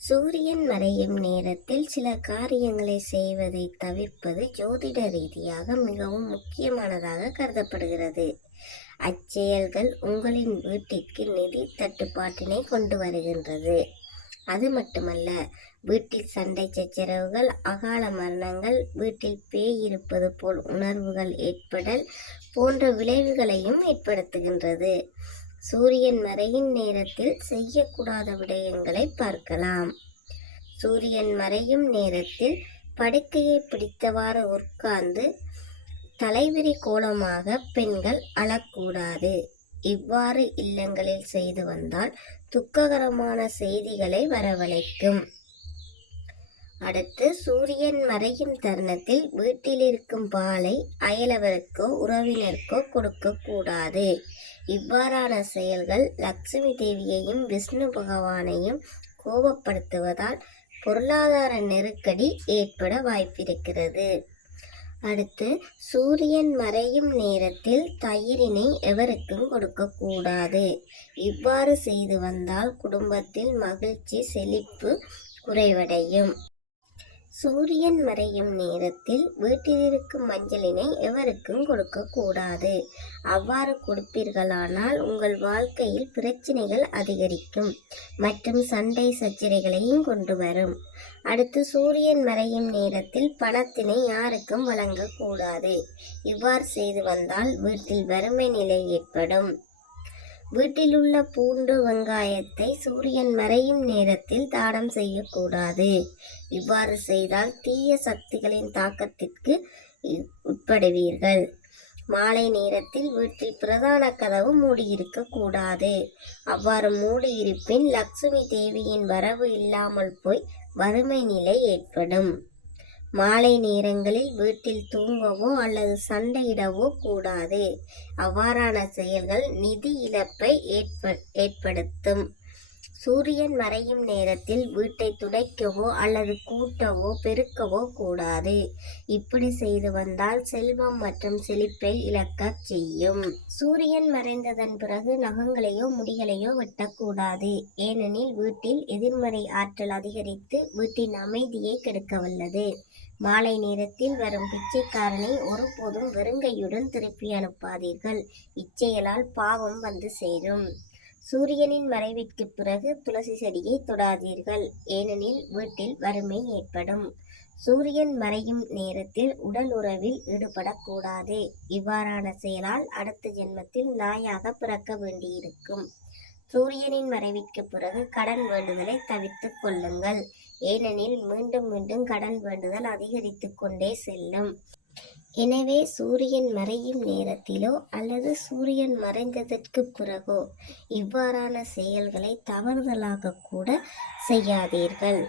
சூரியன் மறையும் நேரத்தில் சில காரியங்களை செய்வதை தவிர்ப்பது ஜோதிட ரீதியாக மிகவும் முக்கியமானதாக கருதப்படுகிறது. அச்செயல்கள் உங்களின் வீட்டிற்கு நிதி தட்டுப்பாட்டினை கொண்டு வருகின்றது. அது மட்டுமல்ல வீட்டில் சண்டை சச்சரவுகள் அகால மரணங்கள் வீட்டில் பேய் இருப்பது போல் உணர்வுகள் ஏற்படல் போன்ற விளைவுகளையும் ஏற்படுத்துகின்றது. சூரியன் மறையின் நேரத்தில் செய்யக்கூடாத விடயங்களை பார்க்கலாம். சூரியன் மறையும் நேரத்தில் படுக்கையை பிடித்தவாறு உட்கார்ந்து தலைவிரி கோலமாக பெண்கள் அழக்கூடாது. இவ்வாறு இல்லங்களில் செய்து வந்தால் துக்ககரமான செய்திகளை வரவழைக்கும். அடுத்து சூரியன் மறையும் தருணத்தில் வீட்டில் இருக்கும் பாலை அயலவருக்கோ உறவினருக்கோ கொடுக்கக்கூடாது. இவ்வாறான செயல்கள் லட்சுமி தேவியையும் விஷ்ணு பகவானையும் கோபப்படுத்துவதால் பொருளாதார நெருக்கடி ஏற்பட வாய்ப்பிருக்கிறது. அடுத்து சூரியன் மறையும் நேரத்தில் தயிரினை எவருக்கும் கொடுக்கக்கூடாது. இவ்வாறு செய்து வந்தால் குடும்பத்தில் மகிழ்ச்சி செழிப்பு குறைவடையும். சூரியன் மறையும் நேரத்தில் வீட்டில் இருக்கும் மஞ்சளினை எவருக்கும் கொடுக்கக்கூடாது. அவ்வாறு கொடுப்பீர்களானால் உங்கள் வாழ்க்கையில் பிரச்சனைகள் அதிகரிக்கும் மற்றும் சண்டை சச்சரைகளையும் கொண்டு வரும். அடுத்து சூரியன் மறையும் நேரத்தில் பணத்தினை யாருக்கும் வழங்கக்கூடாது. இவ்வாறு செய்து வந்தால் வீட்டில் வறுமை நிலை ஏற்படும். வீட்டில் உள்ள பூண்டு வெங்காயத்தை சூரியன் மறையும் நேரத்தில் தானம் செய்யக்கூடாது. இவ்வாறு செய்தால் தீய சக்திகளின் தாக்கத்திற்கு உட்படுவீர்கள். மாலை நேரத்தில் வீட்டில் பிரதான கதவு மூடியிருக்க கூடாது அவ்வாறு மூடியிருப்பின் லக்ஷ்மி தேவியின் வரவு இல்லாமல் போய் வறுமை நிலை ஏற்படும். மாலை நேரங்களில் வீட்டில் தூங்கவோ அல்லது சண்டையிடவோ கூடாது. அவ்வாறான செயல்கள் நிதி இழப்பை ஏற்ப ஏற்படுத்தும். சூரியன் மறையும் நேரத்தில் வீட்டை துடைக்கவோ அல்லது கூட்டவோ பெருக்கவோ கூடாது. இப்படி செய்து வந்தால் செல்வம் மற்றும் செழிப்பை இழக்கச் செய்யும். சூரியன் மறைந்ததன் பிறகு நகங்களையோ முடிகளையோ வெட்டக்கூடாது. ஏனெனில் வீட்டில் எதிர்மறை ஆற்றல் அதிகரித்து வீட்டின் அமைதியை கெடுக்க வல்லது மாலை நேரத்தில் வரும் பிச்சைக்காரனை ஒருபோதும் வெறுங்கையுடன் திருப்பி அனுப்பாதீர்கள். இச்செயலால் பாவம் வந்து சேரும். சூரியனின் மறைவிற்கு பிறகு துளசி செடியை தொடாதீர்கள். ஏனெனில் வீட்டில் வறுமை ஏற்படும். சூரியன் மறையும் நேரத்தில் உடல் உறவில் ஈடுபடக்கூடாது. இவ்வாறான செயலால் அடுத்த ஜென்மத்தில் நாயாக பிறக்க வேண்டியிருக்கும். சூரியனின் மறைவிற்கு பிறகு கடன் வேண்டுதலை தவிர்த்துக் கொள்ளுங்கள். ஏனெனில் மீண்டும் மீண்டும் கடன் வேண்டுதல் அதிகரித்து கொண்டே செல்லும். எனவே சூரியன் மறையும் நேரத்திலோ அல்லது சூரியன் மறைந்ததற்கு பிறகோ இவ்வாறான செயல்களை தவறுதலாக கூட செய்யாதீர்கள்.